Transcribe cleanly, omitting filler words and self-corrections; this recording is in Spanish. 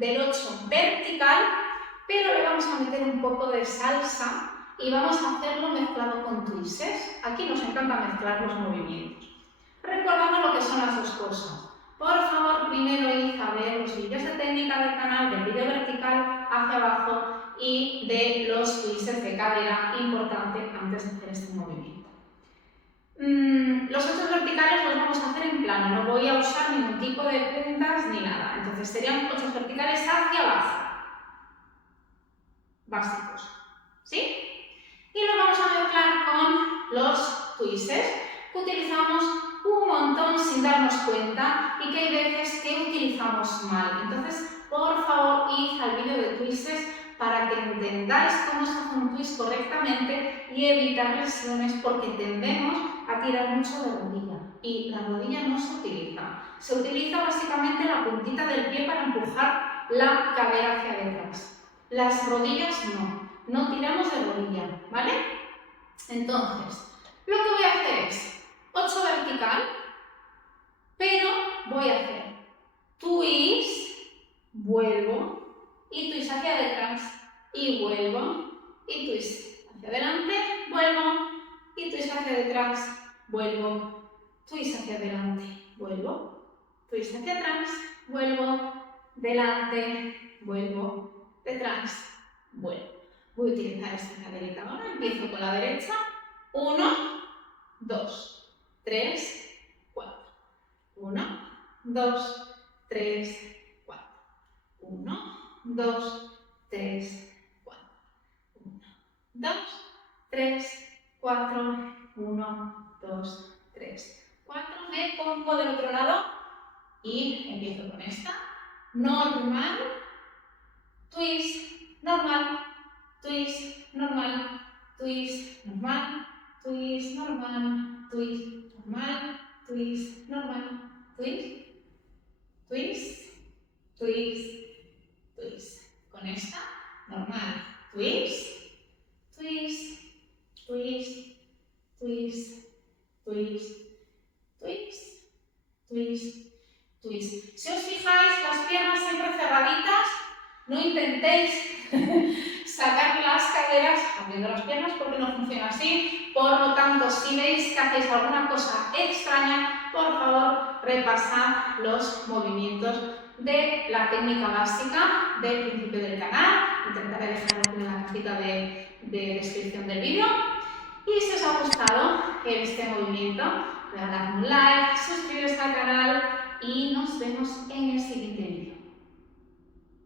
del 8 vertical, pero le vamos a meter un poco de salsa y vamos a hacerlo mezclado con twists. Aquí nos encanta mezclar los movimientos. Recordamos lo que son las dos cosas. Por favor, primero id a ver los vídeos de técnica del canal, del vídeo vertical hacia abajo y de los twists de cadera, importante antes de hacer este movimiento. Los 8 verticales los vamos a hacer en plano, no voy a usar ningún tipo de puntas ni nada. Entonces serían 8 verticales hacia abajo. Básicos. ¿Sí? Y los vamos a mezclar con los twists que utilizamos un montón sin darnos cuenta y que hay veces que utilizamos mal. Entonces, por favor, id al vídeo de twists para que entendáis cómo se hace un twist correctamente y evitar lesiones, porque tendemos a tirar mucho de rodilla y la rodilla no se utiliza. Se utiliza básicamente la puntita del pie para empujar la cadera hacia detrás. Las rodillas no tiramos de rodilla, ¿vale? Entonces, lo que voy a hacer es 8 vertical, pero voy a hacer twist, vuelvo, y twist hacia detrás, y vuelvo, y twist hacia adelante, vuelvo, y twist hacia detrás, vuelvo, twist hacia adelante, vuelvo, twist hacia atrás, vuelvo, delante, vuelvo, detrás, vuelvo. Voy a utilizar esta caderita ahora, empiezo con la derecha, 1, 2, 3, 4, 1, 2, 3, 4, 1, 2, 3, 4, 1, 2, 3, 4, 1, 2, 3, 4, me pongo del otro lado y empiezo con esta, normal, twist, normal, twist, normal, twist, normal, twist, normal, twist, normal, twist, normal, twist, twist, twist, twist. Con esta, normal, twist, twist, twist, twist, twist, twist, twist, twist. Si os fijáis, las piernas siempre cerraditas, no intentéis sacar las caderas abriendo las piernas porque no funciona así. Por lo tanto, si veis que hacéis alguna cosa extraña, por favor, repasad los movimientos de la técnica básica del principio del canal. Intentaré dejarlo en la cajita de descripción del vídeo. Y si os ha gustado este movimiento, regaladme un like, suscribiros al canal y nos vemos en el siguiente vídeo.